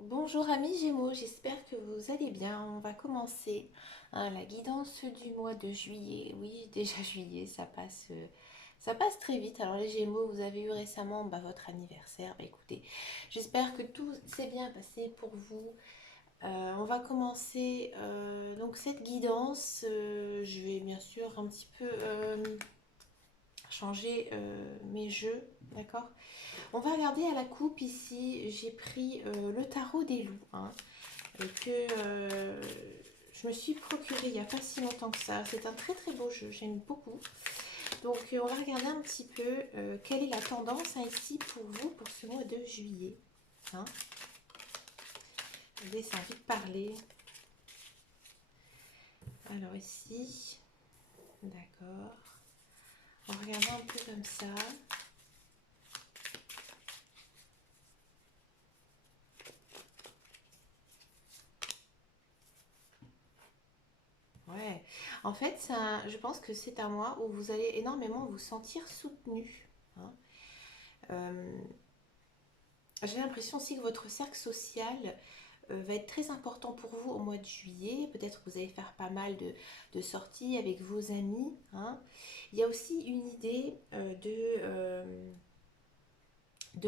Bonjour amis Gémeaux, j'espère que vous allez bien. On va commencer la guidance du mois de juillet. Oui, déjà juillet, ça passe très vite. Alors les Gémeaux, vous avez eu récemment votre anniversaire. Écoutez, j'espère que tout s'est bien passé pour vous. On va commencer donc cette guidance. Je vais bien sûr un petit peu changer mes jeux, d'accord? On va regarder à la coupe ici. J'ai pris le tarot des loups, hein, que je me suis procuré il n'y a pas si longtemps que ça. C'est un très très beau jeu, j'aime beaucoup. Donc on va regarder un petit peu quelle est la tendance ici pour vous pour ce mois de juillet. Hein. Vous avez envie de parler. Alors ici, d'accord. On va regarder un peu comme ça. Ouais, en fait, je pense que c'est un mois où vous allez énormément vous sentir soutenu. Hein. Euh, j'ai l'impression aussi que votre cercle social va être très important pour vous au mois de juillet. Peut-être que vous allez faire pas mal de sorties avec vos amis. Hein. Il y a aussi une idée de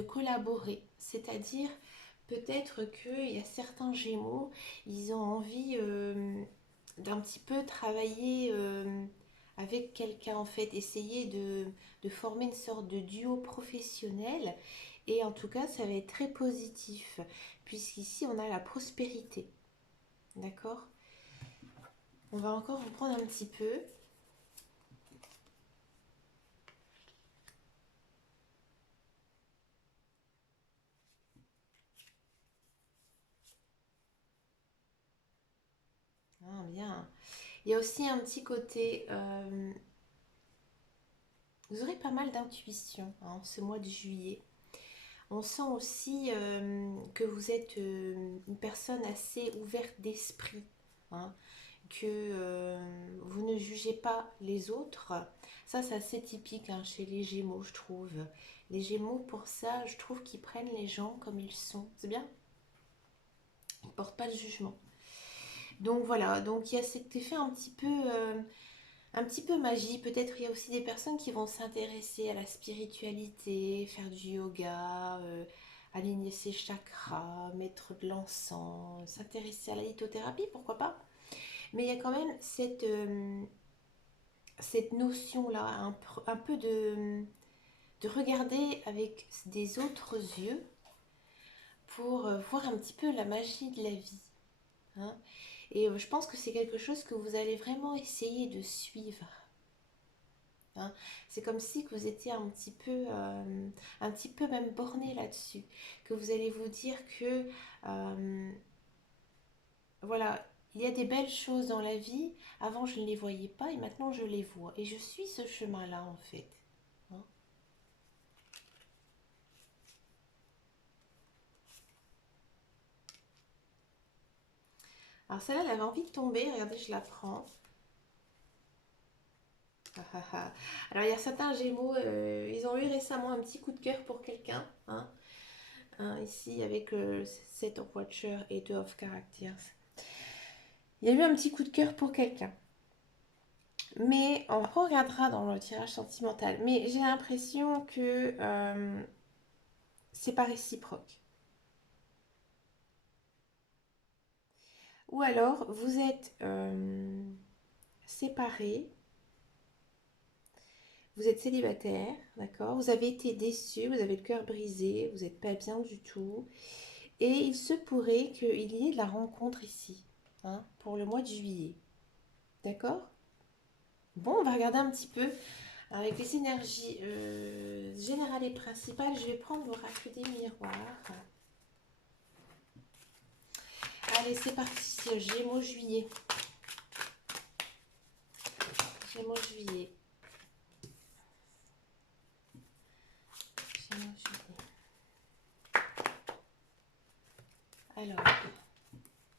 collaborer, c'est-à-dire peut-être qu'il y a certains Gémeaux, ils ont envie d'un petit peu travailler avec quelqu'un en fait, essayer de former une sorte de duo professionnel et en tout cas ça va être très positif puisqu'ici on a la prospérité, d'accord. On va encore reprendre un petit peu. Ah, bien. Il y a aussi un petit côté, vous aurez pas mal d'intuition hein, ce mois de juillet. On sent aussi que vous êtes une personne assez ouverte d'esprit, hein, que vous ne jugez pas les autres. Ça, c'est assez typique hein, chez les Gémeaux, je trouve. Les Gémeaux, pour ça, je trouve qu'ils prennent les gens comme ils sont. C'est bien. Ils ne portent pas de jugement. Donc voilà, donc il y a cet effet un petit peu magie. Peut-être il y a aussi des personnes qui vont s'intéresser à la spiritualité, faire du yoga, aligner ses chakras, mettre de l'encens, s'intéresser à la lithothérapie, pourquoi pas. Mais il y a quand même cette notion-là, un peu de regarder avec des autres yeux pour voir un petit peu la magie de la vie. Hein. Et je pense que c'est quelque chose que vous allez vraiment essayer de suivre. Hein. C'est comme si que vous étiez un petit peu même borné là-dessus, que vous allez vous dire que euh, voilà, il y a des belles choses dans la vie. Avant je ne les voyais pas et maintenant je les vois et je suis ce chemin-là en fait. Hein. Alors celle-là, elle avait envie de tomber. Regardez, je la prends. Ah, ah, ah. Alors il y a certains Gémeaux, ils ont eu récemment un petit coup de cœur pour quelqu'un. Hein. Hein, ici avec Set of Watcher et Two of Characters. Il y a eu un petit coup de cœur pour quelqu'un. Mais on regardera dans le tirage sentimental. Mais j'ai l'impression que c'est pas réciproque. Ou alors vous êtes séparés, vous êtes célibataire, d'accord. Vous avez été déçu, vous avez le cœur brisé, vous n'êtes pas bien du tout. Et il se pourrait qu'il y ait de la rencontre ici, hein, pour le mois de juillet. D'accord. Bon, on va regarder un petit peu avec les énergies générales et principales. Je vais prendre l'oracle des miroirs. Allez, c'est parti. Gémeaux juillet. Gémeaux juillet. Gémeaux juillet. Alors,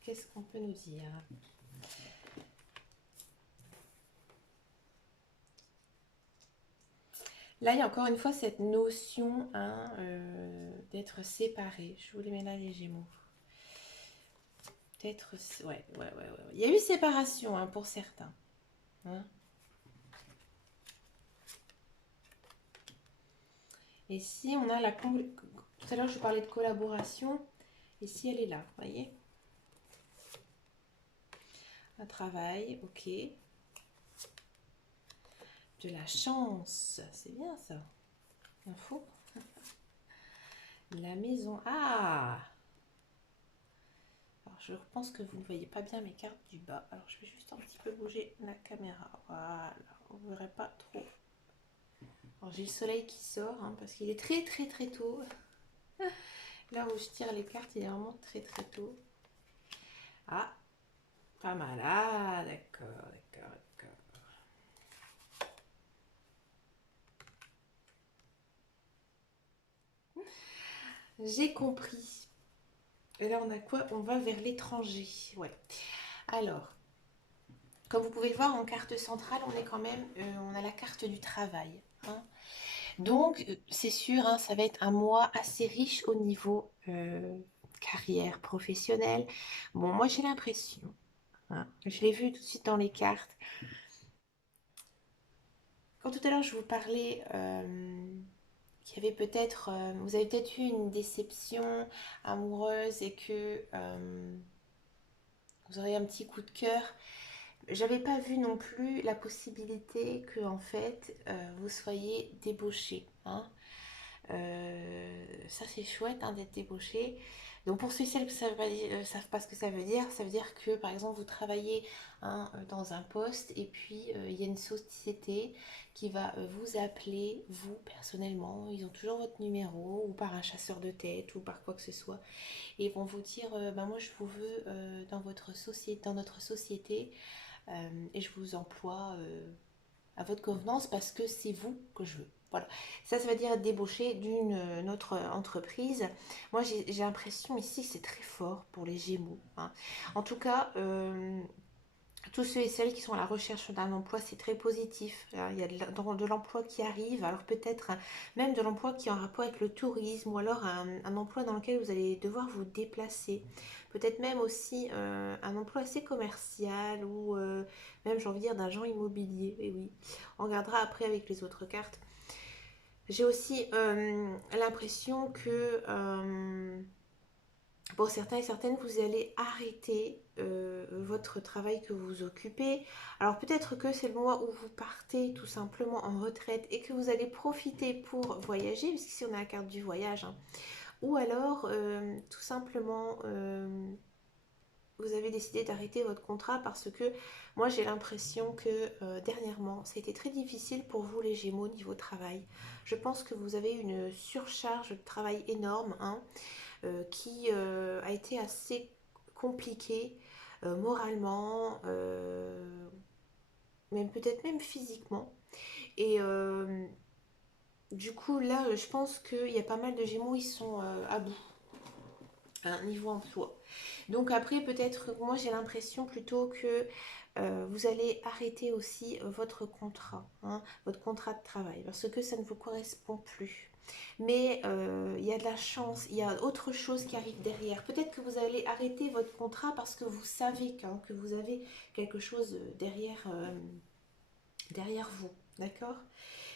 qu'est-ce qu'on peut nous dire? Là, il y a encore une fois cette notion hein, d'être séparé. Je vous les mets là, les Gémeaux. Peut-être, ouais, ouais, ouais, ouais. Il y a eu séparation hein, pour certains. Hein. Et si on a la... Tout à l'heure, je parlais de collaboration. Et si elle est là, vous voyez? Un travail, ok. De la chance, c'est bien ça. Info. La maison. Ah! Alors, je pense que vous ne voyez pas bien mes cartes du bas. Alors, je vais juste un petit peu bouger la caméra. Voilà, vous ne verrez pas trop. Alors, j'ai le soleil qui sort hein, parce qu'il est très très très tôt. Là où je tire les cartes, il est vraiment très très tôt. Ah, pas mal. Ah, d'accord, d'accord, d'accord. J'ai compris. Et là, on a quoi? On va vers l'étranger. Ouais. Alors, comme vous pouvez le voir en carte centrale, on est quand même, on a la carte du travail. Hein. Donc, c'est sûr, hein, ça va être un mois assez riche au niveau carrière professionnelle. Bon, moi, j'ai l'impression, hein, je l'ai vu tout de suite dans les cartes. Quand tout à l'heure, je vous parlais qu'il y avait peut-être, vous avez peut-être eu une déception amoureuse et que vous aurez un petit coup de cœur. J'avais pas vu non plus la possibilité que en fait vous soyez débauché. Hein. Ça c'est chouette hein, d'être débauché. Donc pour ceux et celles qui ne savent pas ce que ça veut dire que par exemple vous travaillez hein, dans un poste et puis il y a une société qui va vous appeler, vous personnellement, ils ont toujours votre numéro ou par un chasseur de tête ou par quoi que ce soit et ils vont vous dire ben moi je vous veux dans votre société, dans notre société et je vous emploie à votre convenance parce que c'est vous que je veux. Voilà, ça veut dire être débauché d'une autre entreprise. Moi, j'ai l'impression ici que c'est très fort pour les Gémeaux. Hein. En tout cas, tous ceux et celles qui sont à la recherche d'un emploi, c'est très positif. Il y a de l'emploi qui arrive, alors peut-être même de l'emploi qui est en rapport avec le tourisme ou alors un emploi dans lequel vous allez devoir vous déplacer. Peut-être même aussi un emploi assez commercial ou même, j'ai envie de dire, d'agent immobilier. Et oui, on regardera après avec les autres cartes. J'ai aussi l'impression que pour certains et certaines, vous allez arrêter votre travail que vous occupez. Alors peut-être que c'est le mois où vous partez tout simplement en retraite et que vous allez profiter pour voyager, puisqu'ici on a la carte du voyage. Hein. Ou alors tout simplement vous avez décidé d'arrêter votre contrat parce que moi j'ai l'impression que dernièrement ça a été très difficile pour vous les Gémeaux niveau travail. Je pense que vous avez une surcharge de travail énorme. Hein qui a été assez compliqué moralement, même peut-être même physiquement. Et du coup, là, je pense qu'il y a pas mal de Gémeaux, ils sont à bout, hein, niveau emploi. Donc après, peut-être, moi j'ai l'impression plutôt que vous allez arrêter aussi votre contrat, hein, votre contrat de travail, parce que ça ne vous correspond plus. Mais il y a de la chance, il y a autre chose qui arrive derrière. Peut-être que vous allez arrêter votre contrat parce que vous savez que vous avez quelque chose derrière vous, d'accord?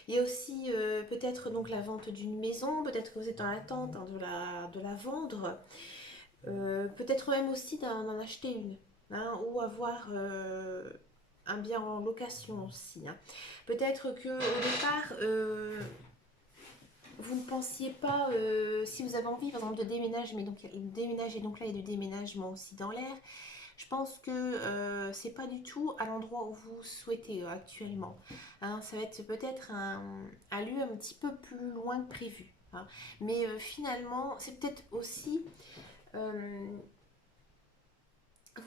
Il y a aussi peut-être donc la vente d'une maison, peut-être que vous êtes en attente hein, de la vendre. Peut-être même aussi d'en acheter une hein, ou avoir un bien en location aussi. Hein. Peut-être que au départ, vous ne pensiez pas, si vous avez envie par exemple de déménager, mais donc déménager, donc là il y a du déménagement aussi dans l'air. Je pense que c'est pas du tout à l'endroit où vous souhaitez actuellement. Hein, ça va être peut-être un lieu un petit peu plus loin que prévu. Hein. Mais finalement, c'est peut-être aussi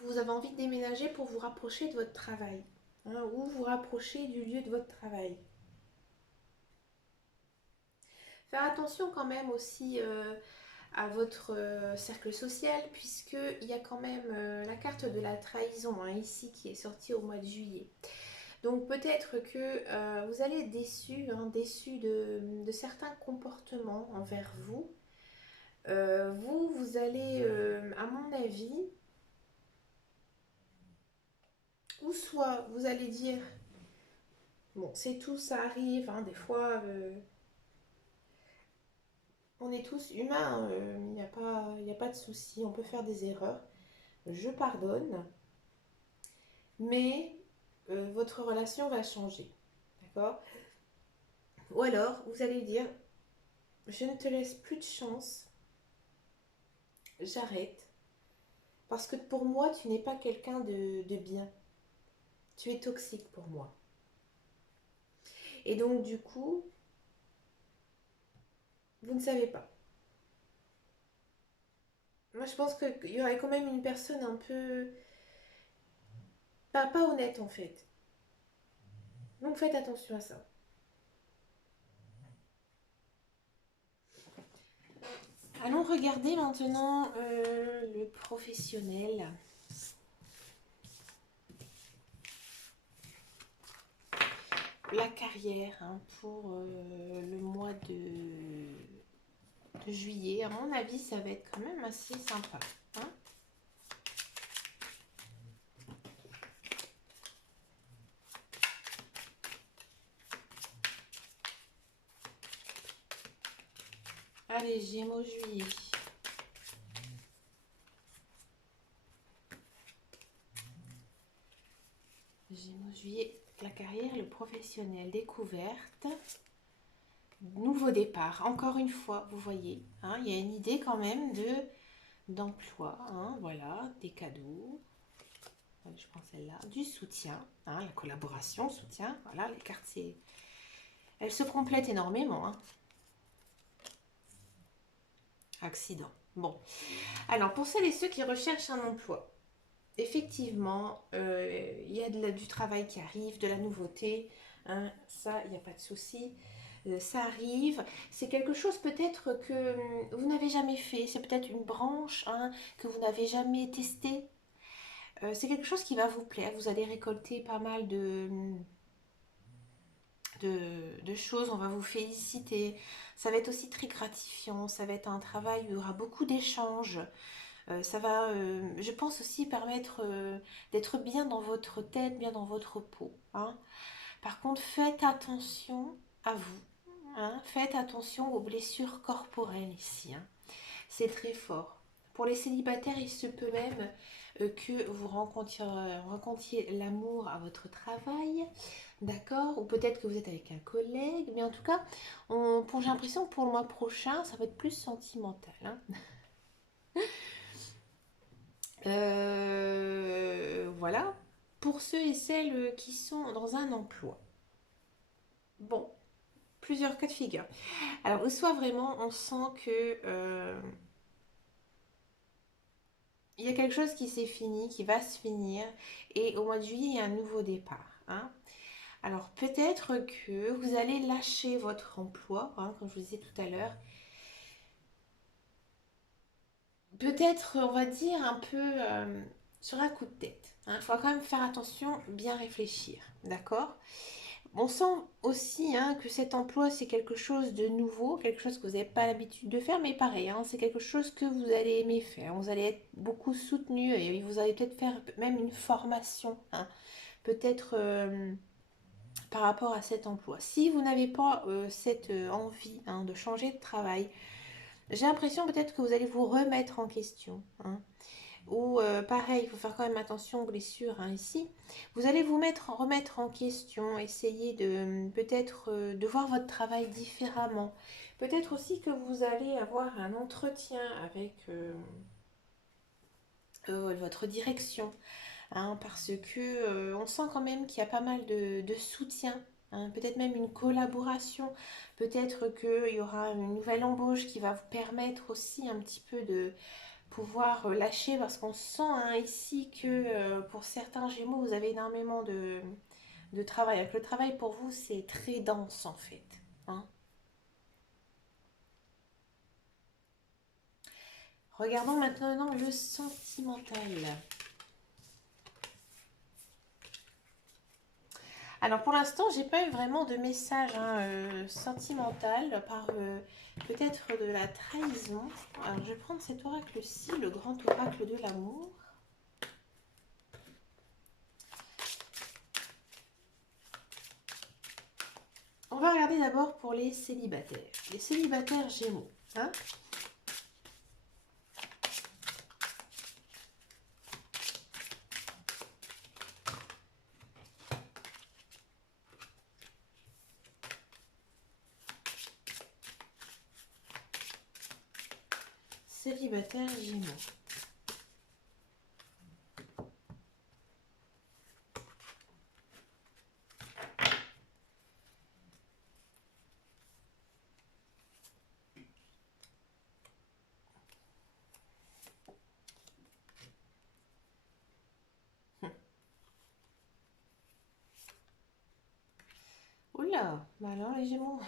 vous avez envie de déménager pour vous rapprocher de votre travail hein, ou vous rapprocher du lieu de votre travail. Faire attention quand même aussi à votre cercle social puisqu'il y a quand même la carte de la trahison hein, ici qui est sortie au mois de juillet. Donc peut-être que vous allez être déçu, hein, déçu de certains comportements envers vous. Vous allez, à mon avis, Ou soit vous allez dire, bon, c'est tout, ça arrive, hein, des fois, on est tous humains, il n'y a pas de souci, on peut faire des erreurs. Je pardonne, mais votre relation va changer. D'accord? Ou alors, vous allez dire, je ne te laisse plus de chance, j'arrête. Parce que pour moi, tu n'es pas quelqu'un de bien. Tu es toxique pour moi. Et donc, du coup, vous ne savez pas. Moi, je pense qu'il y aurait quand même une personne un peu... pas honnête, en fait. Donc, faites attention à ça. Allons regarder maintenant le professionnel. La carrière, hein, pour le mois de juillet. À mon avis, ça va être quand même assez sympa. Hein. Allez, Gémeaux juillet. Gémeaux juillet, la carrière, le professionnel, découverte, nouveau départ. Encore une fois, vous voyez, hein, il y a une idée quand même d'emploi. Hein, voilà, des cadeaux. Je prends celle-là. Du soutien, hein, la collaboration, soutien. Voilà, les cartes, elles se complètent énormément. Hein. Accident. Bon. Alors, pour celles et ceux qui recherchent un emploi, effectivement, il y a du travail qui arrive, de la nouveauté. Hein, ça, il n'y a pas de souci. Ça arrive. C'est quelque chose peut-être que vous n'avez jamais fait. C'est peut-être une branche hein, que vous n'avez jamais testée. C'est quelque chose qui va vous plaire. Vous allez récolter pas mal de choses. On va vous féliciter. Ça va être aussi très gratifiant. Ça va être un travail où il y aura beaucoup d'échanges. Ça va, je pense aussi permettre d'être bien dans votre tête, bien dans votre peau. Hein. Par contre, faites attention à vous. Hein. Faites attention aux blessures corporelles ici. Hein. C'est très fort. Pour les célibataires, il se peut même que vous rencontriez l'amour à votre travail, d'accord? Ou peut-être que vous êtes avec un collègue, mais en tout cas, j'ai l'impression que pour le mois prochain, ça va être plus sentimental. Hein. Voilà. Pour ceux et celles qui sont dans un emploi. Bon, plusieurs cas de figure. Alors, soit vraiment, on sent que il y a quelque chose qui s'est fini, qui va se finir, et au mois de juillet, il y a un nouveau départ. Hein. Alors, peut-être que vous allez lâcher votre emploi, hein, comme je vous disais tout à l'heure. Peut-être, on va dire, un peu sur un coup de tête. Il faut quand même faire attention, bien réfléchir. D'accord. On sent aussi hein, que cet emploi, c'est quelque chose de nouveau, quelque chose que vous n'avez pas l'habitude de faire, mais pareil, hein, c'est quelque chose que vous allez aimer faire. Vous allez être beaucoup soutenu et vous allez peut-être faire même une formation, hein, peut-être par rapport à cet emploi. Si vous n'avez pas cette envie hein, de changer de travail, j'ai l'impression peut-être que vous allez vous remettre en question. Hein. Ou pareil, il faut faire quand même attention aux blessures hein, ici. Vous allez remettre en question, essayer de peut-être de voir votre travail différemment. Peut-être aussi que vous allez avoir un entretien avec votre direction, hein, parce que on sent quand même qu'il y a pas mal de soutien. Hein, peut-être même une collaboration, peut-être qu'il y aura une nouvelle embauche qui va vous permettre aussi un petit peu de, pouvoir lâcher parce qu'on sent hein, ici que pour certains Gémeaux, vous avez énormément de travail. Alors que le travail pour vous, c'est très dense en fait. Hein. Regardons maintenant le sentimental. Alors pour l'instant, j'ai pas eu vraiment de message hein, sentimental par peut-être de la trahison. Alors je vais prendre cet oracle-ci, le grand oracle de l'amour. On va regarder d'abord pour les célibataires. Les célibataires Gémeaux. Hein? Célibataire Gémeaux. Oula, bah alors les Gémeaux.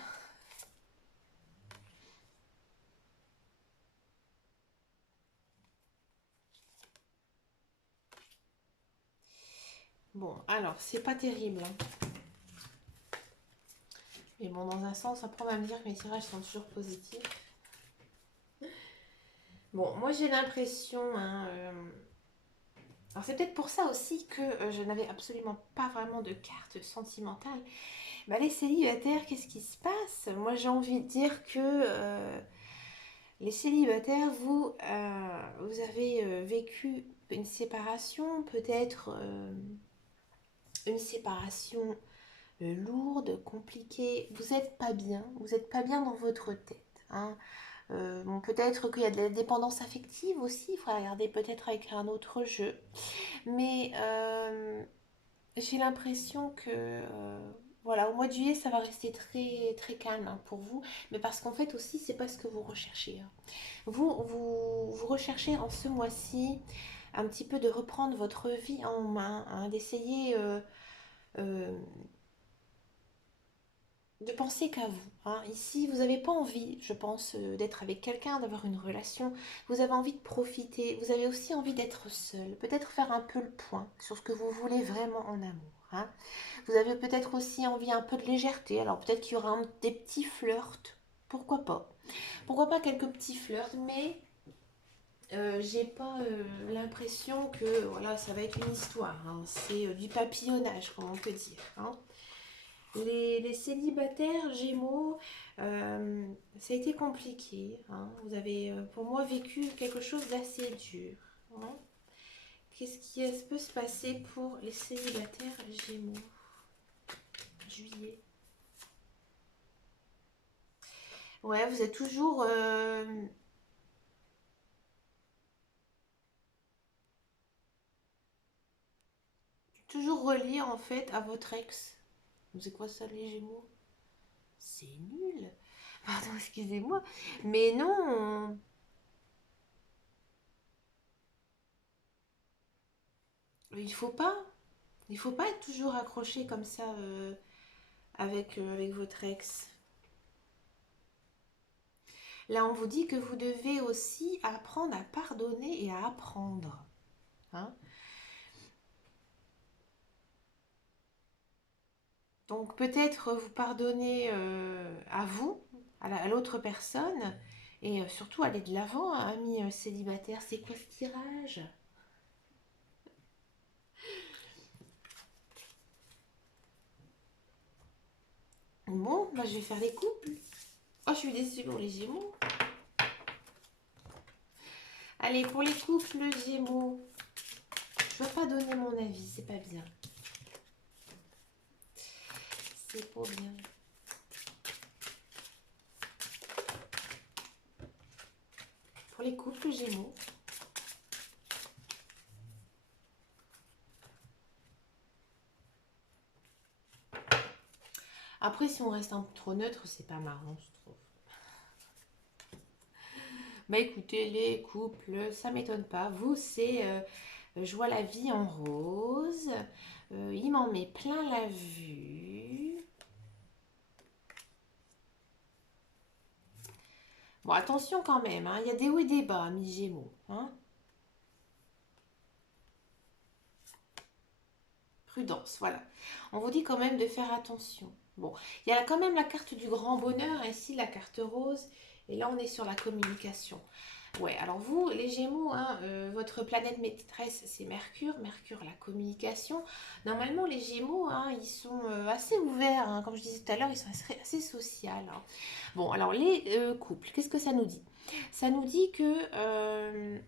Bon, alors, c'est pas terrible. Hein. Mais bon, dans un sens, après, on va me dire que mes tirages sont toujours positifs. Bon, moi, j'ai l'impression... Hein, alors, c'est peut-être pour ça aussi que je n'avais absolument pas vraiment de carte sentimentale. Bah, les célibataires, qu'est-ce qui se passe? Moi, j'ai envie de dire que les célibataires, vous avez vécu une séparation, peut-être une séparation lourde, compliquée. Vous n'êtes pas bien, vous n'êtes pas bien dans votre tête. Hein. Bon, peut-être qu'il y a de la dépendance affective aussi, il faudra regarder peut-être avec un autre jeu. Mais j'ai l'impression que voilà, au mois de juillet, ça va rester très, très calme hein, pour vous. Mais parce qu'en fait aussi, c'est pas ce que vous recherchez. Hein. Vous recherchez en ce mois-ci un petit peu de reprendre votre vie en main, hein, d'essayer euh, de penser qu'à vous. Hein. Ici, vous n'avez pas envie, je pense, d'être avec quelqu'un, d'avoir une relation. Vous avez envie de profiter. Vous avez aussi envie d'être seul. Peut-être faire un peu le point sur ce que vous voulez vraiment en amour. Hein. Vous avez peut-être aussi envie un peu de légèreté. Alors peut-être qu'il y aura des petits flirts. Pourquoi pas? Pourquoi pas quelques petits flirts, mais j'ai pas l'impression que voilà, ça va être une histoire. Hein. C'est du papillonnage, comme on peut dire. Hein. Les célibataires Gémeaux, ça a été compliqué. Hein. Vous avez, pour moi, vécu quelque chose d'assez dur. Hein. Qu'est-ce qui peut se passer pour les célibataires Gémeaux? Juillet. Ouais, vous êtes toujours relié en fait à votre ex. C'est quoi ça, les Gémeaux? C'est nul. Pardon, excusez-moi. Mais non, il faut pas. Il faut pas être toujours accroché comme ça avec votre ex. Là, on vous dit que vous devez aussi apprendre à pardonner et à apprendre. Hein. Donc peut-être vous pardonner à vous, à l'autre personne, et surtout aller de l'avant, hein, ami célibataire. C'est quoi ce tirage? Bon, bah, je vais faire les couples. Oh, je suis déçue pour les Gémeaux. Allez, pour les couples Gémeaux, je ne vais pas donner mon avis, c'est pas bien. C'est pas bien. Pour les couples Gémeaux, après, si on reste un peu trop neutre, c'est pas marrant, je trouve. Bah écoutez, les couples, ça m'étonne pas. Vous, c'est je vois la vie en rose. Il m'en met plein la vue. Bon, attention quand même, hein, il y a des hauts et des bas, amis Gémeaux. Hein. Prudence, voilà. On vous dit quand même de faire attention. Bon, il y a quand même la carte du grand bonheur, ici la carte rose. Et là, on est sur la communication. Ouais, alors vous, les Gémeaux, hein, votre planète maîtresse, c'est Mercure. Mercure, la communication. Normalement, les Gémeaux, hein, ils sont assez ouverts, hein. Comme je disais tout à l'heure, ils sont assez sociaux, hein. Bon, alors les couples, qu'est-ce que ça nous dit? Ça nous dit que,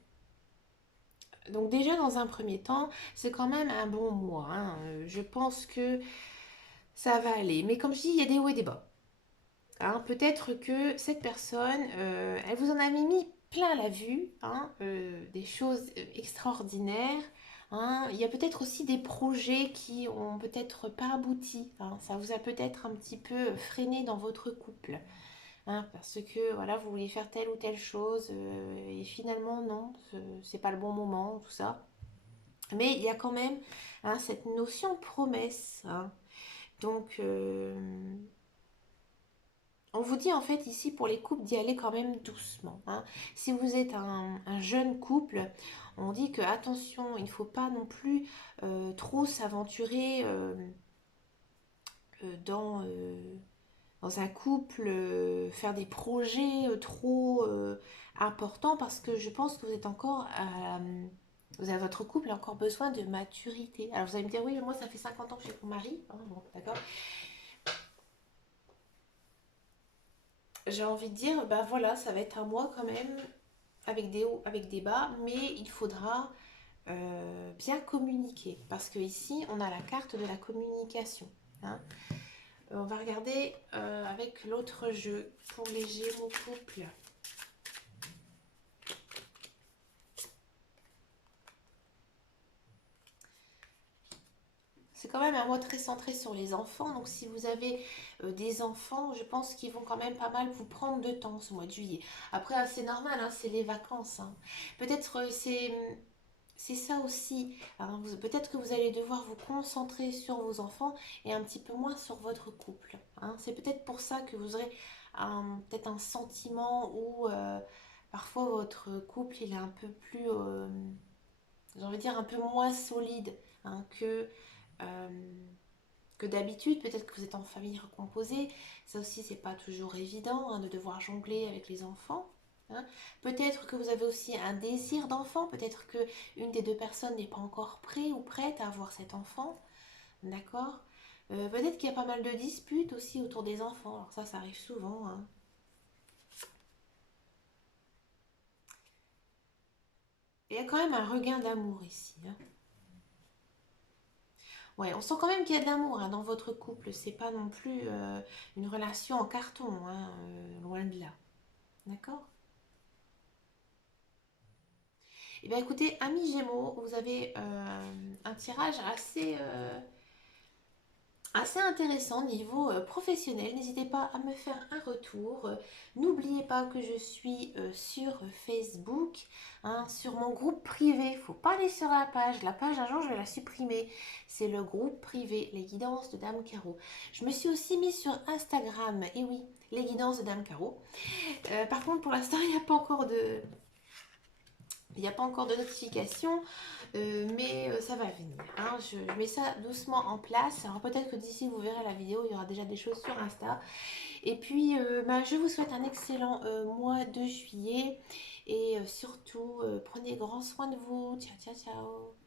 donc déjà dans un premier temps, c'est quand même un bon mois, hein. Je pense que ça va aller. Mais comme je dis, il y a des hauts et des bas, hein. Peut-être que cette personne, elle vous en a mis plein la vue, hein, des choses extraordinaires, hein. Il y a peut-être aussi des projets qui ont peut-être pas abouti, hein. Ça vous a peut-être un petit peu freiné dans votre couple, hein, parce que voilà, vous voulez faire telle ou telle chose et finalement non, c'est pas le bon moment, tout ça. Mais il y a quand même, hein, cette notion de promesse, hein. Donc, on vous dit en fait ici pour les couples d'y aller quand même doucement, hein. Si vous êtes un jeune couple, on dit que attention, il ne faut pas non plus trop s'aventurer dans, dans un couple, faire des projets trop importants parce que je pense que vous êtes encore vous avez, votre couple a encore besoin de maturité. Alors vous allez me dire, oui, mais moi ça fait 50 ans que je suis avec mon mari. Hein, bon, d'accord. J'ai envie de dire, bah voilà, ça va être un mois quand même, avec des hauts, avec des bas, mais il faudra bien communiquer. Parce que ici, on a la carte de la communication, hein. On va regarder avec l'autre jeu pour les Gémeaux couple. C'est quand même un mois très centré sur les enfants. Donc si vous avez des enfants, je pense qu'ils vont quand même pas mal vous prendre de temps ce mois de juillet. Après, c'est normal, hein, c'est les vacances, hein. Peut-être c'est ça aussi, hein. Peut-être que vous allez devoir vous concentrer sur vos enfants et un petit peu moins sur votre couple, hein. C'est peut-être pour ça que vous aurez peut-être un sentiment où parfois votre couple il est un peu plus, j'ai envie de dire, un peu moins solide, hein, euh, que d'habitude. Peut-être que vous êtes en famille recomposée. Ça aussi, c'est pas toujours évident, hein, de devoir jongler avec les enfants, hein. Peut-être que vous avez aussi un désir d'enfant. Peut-être que une des deux personnes n'est pas encore prête ou prête à avoir cet enfant. D'accord. Peut-être qu'il y a pas mal de disputes aussi autour des enfants. Alors ça arrive souvent, hein. Il y a quand même un regain d'amour ici, hein. Ouais, on sent quand même qu'il y a de l'amour, hein, dans votre couple. C'est pas non plus une relation en carton, hein, loin de là. D'accord. Eh bien écoutez, amis Gémeaux, vous avez un tirage assez intéressant niveau professionnel. N'hésitez pas à me faire un retour. N'oubliez pas que je suis sur Facebook, hein, sur mon groupe privé. Faut pas aller sur la page. La page, un jour, je vais la supprimer. C'est le groupe privé, les guidances de Dame Caro. Je me suis aussi mise sur Instagram. Et oui, les guidances de Dame Caro. Par contre, pour l'instant, il n'y a pas encore de... Il n'y a pas encore de notification, mais ça va venir, hein. Je mets ça doucement en place. Alors peut-être que d'ici vous verrez la vidéo, il y aura déjà des choses sur Insta. Et puis bah, je vous souhaite un excellent mois de juillet. Et surtout, prenez grand soin de vous. Ciao, ciao, ciao.